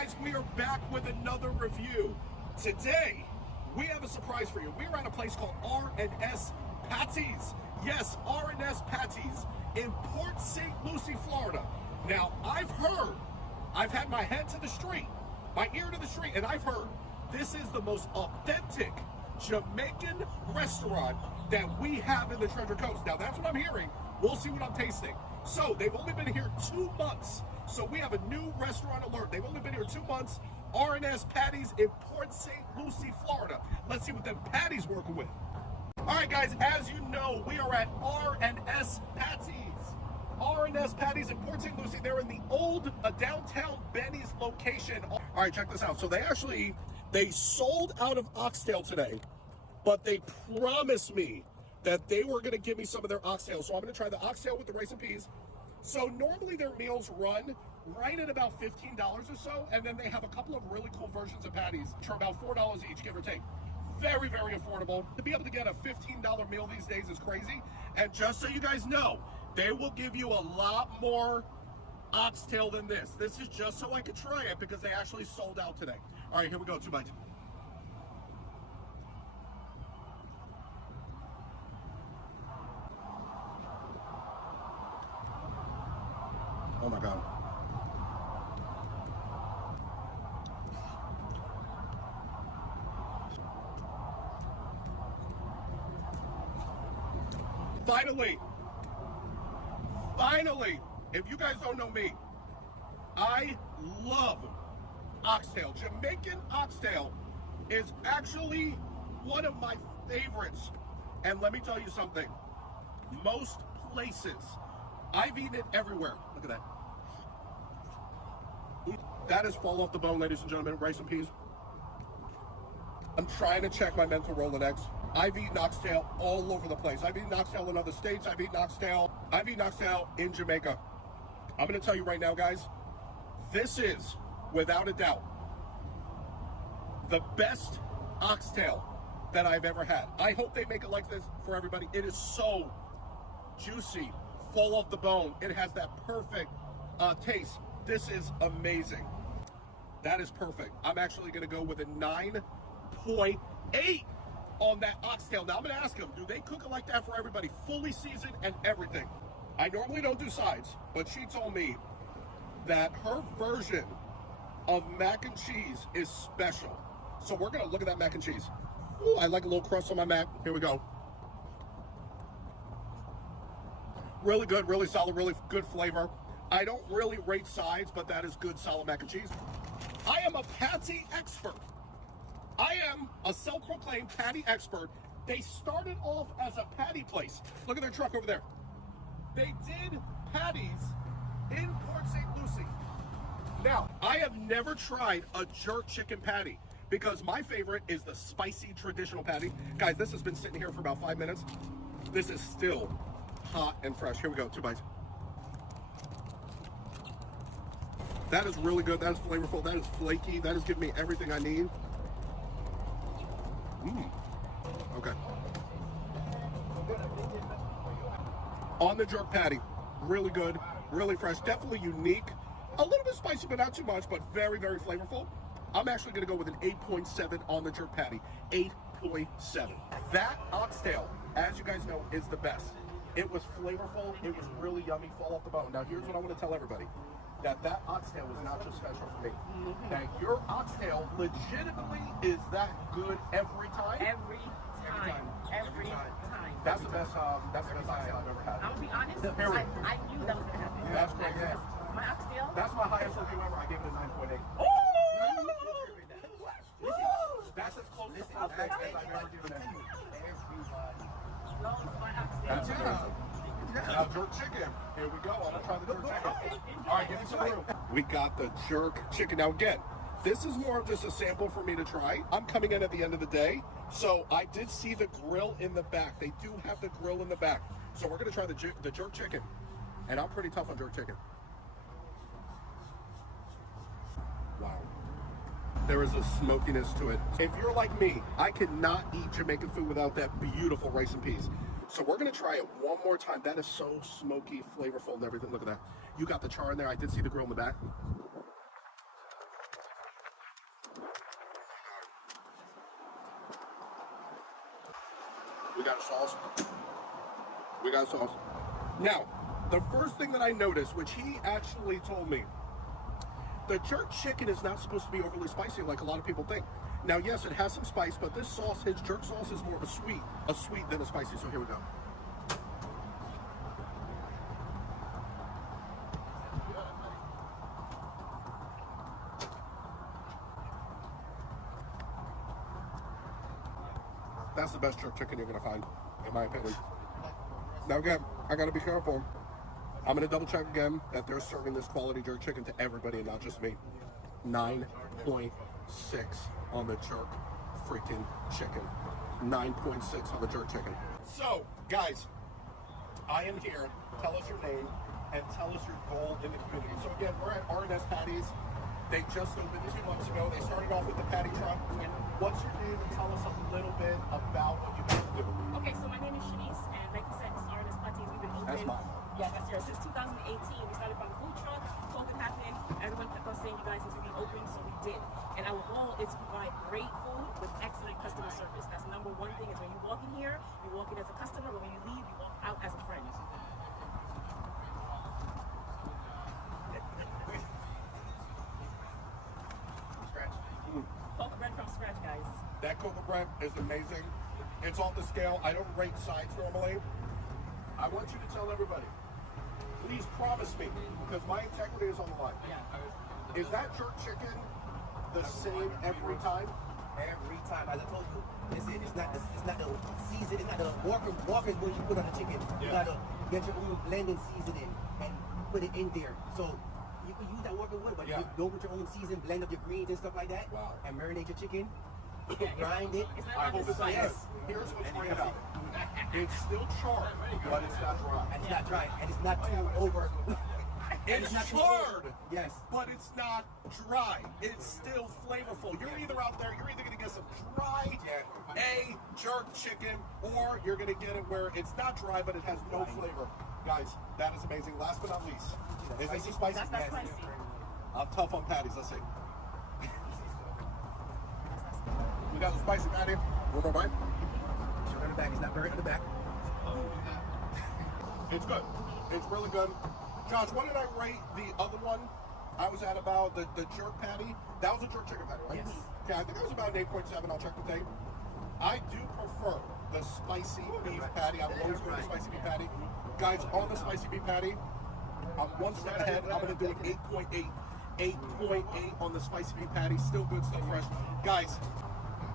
guys, we are back with another review. Today, we have a surprise for you. We're at a place called RNs Patties. Yes, RNs Patties in Port St. Lucie, Florida. Now, I've had my head to the street, my ear to the street, and I've heard this is the most authentic Jamaican restaurant that we have in the Treasure Coast. Now, that's what I'm hearing. We'll see what I'm tasting. So, they've only been here 2 months. So, we have a new restaurant alert. They've only been here 2 months. RNs Patties in Port St. Lucie, Florida. Let's see what them patties working with. All right, guys, as you know, we are at RNs Patties. RNs Patties in Port St. Lucie. They're in the old downtown Benny's location. All right, check this out. So, they sold out of oxtail today, but they promised me that they were going to give me some of their oxtail. So I'm going to try the oxtail with the rice and peas. So normally their meals run right at about $15 or so, and then they have a couple of really cool versions of patties for about $4 each, give or take. Very, very affordable. To be able to get a $15 meal these days is crazy. And just so you guys know, they will give you a lot more oxtail than this. This is just so I could try it because they actually sold out today. All right, here we go, 2 bites. Oh my God. Finally, if you guys don't know me, I love oxtail. Jamaican oxtail is actually one of my favorites. And let me tell you something, most places, I've eaten it everywhere. Look at that. That is fall off the bone, ladies and gentlemen. Rice and peas. I'm trying to check my mental Rolodex. I've eaten oxtail all over the place. I've eaten oxtail in other states. I've eaten oxtail in Jamaica. I'm going to tell you right now, guys, this is, without a doubt, the best oxtail that I've ever had. I hope they make it like this for everybody. It is so juicy, fall off the bone. It has that perfect taste. This is amazing. That is perfect. I'm actually going to go with a 9.8 on that oxtail. Now I'm going to ask them, do they cook it like that for everybody, fully seasoned and everything? I normally don't do sides, but she told me that her version of mac and cheese is special. So we're going to look at that mac and cheese. Ooh, I like a little crust on my mac. Here we go. Really good, really solid, really good flavor. I don't really rate sides, but that is good, solid mac and cheese. I am a patty expert. I am a self-proclaimed patty expert. They started off as a patty place. Look at their truck over there. They did patties in Port St. Lucie. Now, I have never tried a jerk chicken patty because my favorite is the spicy traditional patty. Guys, this has been sitting here for about 5 minutes. This is still hot and fresh. Here we go, 2 bites. That is really good. That is flavorful. That is flaky. That is giving me everything I need. Okay. On the jerk patty, really good, really fresh, definitely unique. A little bit spicy, but not too much, but very, very flavorful. I'm actually going to go with an 8.7 on the jerk patty. 8.7. That oxtail, as you guys know, is the best. It was flavorful. It was really yummy, fall off the bone. Now, here's what I want to tell everybody. That oxtail was not just special for me. That your oxtail legitimately is that good every time. Every time. That's the best oxtail I've ever had. I'll be honest, I knew that was gonna happen. That's crazy. My oxtail. That's my highest review ever. I gave it a 9.8. That's as close to perfect as I've ever given it. That's it. Now, jerk chicken. Here we go. I'm going to try the jerk chicken. All right, give me some room. We got the jerk chicken. Now, again, this is more of just a sample for me to try. I'm coming in at the end of the day, so I did see the grill in the back. They do have the grill in the back. So we're going to try the jerk chicken. And I'm pretty tough on jerk chicken. Wow. There is a smokiness to it. If you're like me, I cannot eat Jamaican food without that beautiful rice and peas. So we're going to try it one more time. That is so smoky, flavorful, and everything. Look at that. You got the char in there. I did see the grill in the back. We got a sauce. We got a sauce. Now, the first thing that I noticed, which he actually told me, the jerk chicken is not supposed to be overly spicy like a lot of people think. Now, yes, it has some spice, but this sauce, his jerk sauce, is more of a sweet than a spicy. So here we go. That's the best jerk chicken you're gonna find, in my opinion. Now again, I gotta be careful. I'm gonna double check again that they're serving this quality jerk chicken to everybody and not just me. 9.6 on the jerk freaking chicken. 9.6 on the jerk chicken. So, guys, I am here. Tell us your name and tell us your goal in the community. So again, we're at RNs Patties. They just opened 2 months ago. They started off with the patty truck. What's your name and tell us a little bit about what you guys do? Okay, so my name is Shanice, and like you said, it's RNs Patties. We've been open. That's mine. Yeah, that's yours. Since 2018, we started from a food truck. COVID happened. Everyone kept on saying you guys need to be open, so we did. And our goal is to provide great food with excellent customer service. That's the number one thing. Is when you walk in here, you walk in as a customer, but when you leave, you walk out as a friend. Cocoa bread from scratch, guys. That cocoa bread is amazing. It's off the scale. I don't rate sides normally. I want you to tell everybody, please promise me, because my integrity is on the line. Yeah. Is that jerk chicken the same every time? Every time, as I told you, listen, it's not the season, it's not the walker's what you put on the chicken. You gotta get your own blending seasoning and put it in there. So you can use that walker wood, but you don't put your own season, blend up your greens and stuff like that, and marinate your chicken. Grind it. I hope it's like this. Here's what's great about it. It's still charred, but it's not dry. And it's not dry, and it's not too over. It's charred, yes, but it's not dry. It's still flavorful. You're either out there, you're either going to get some dry jerk chicken, or you're going to get it where it's not dry, but it has no flavor. Guys, that is amazing. Last but not least, is this a spicy? That's spicy. I'm tough on patties. Let's see. We got the spicy patty. One more bite. Sugar in the back. It's not burnt in the back. It's good. It's really good. Josh, what did I rate the other one? I was at about the jerk patty. That was a jerk chicken patty, right? Yes. Okay, I think I was about an 8.7. I'll check the tape. I do prefer the spicy beef patty. I'm always going to spicy beef patty. Guys, on the spicy beef patty, I'm one step ahead. I'm going to do an 8.8. 8.8 on the spicy beef patty. Still good, still fresh. Guys,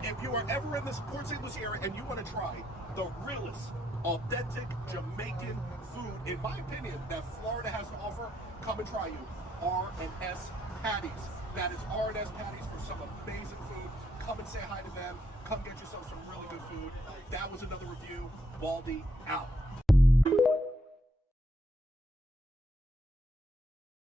if you are ever in this Port St. Lucie area and you want to try the realest, authentic Jamaican food, in my opinion, that Florida has to offer, come and try you. RNs Patties. That is RNs Patties for some amazing food. Come and say hi to them. Come get yourself some really good food. That was another review. Baldy out.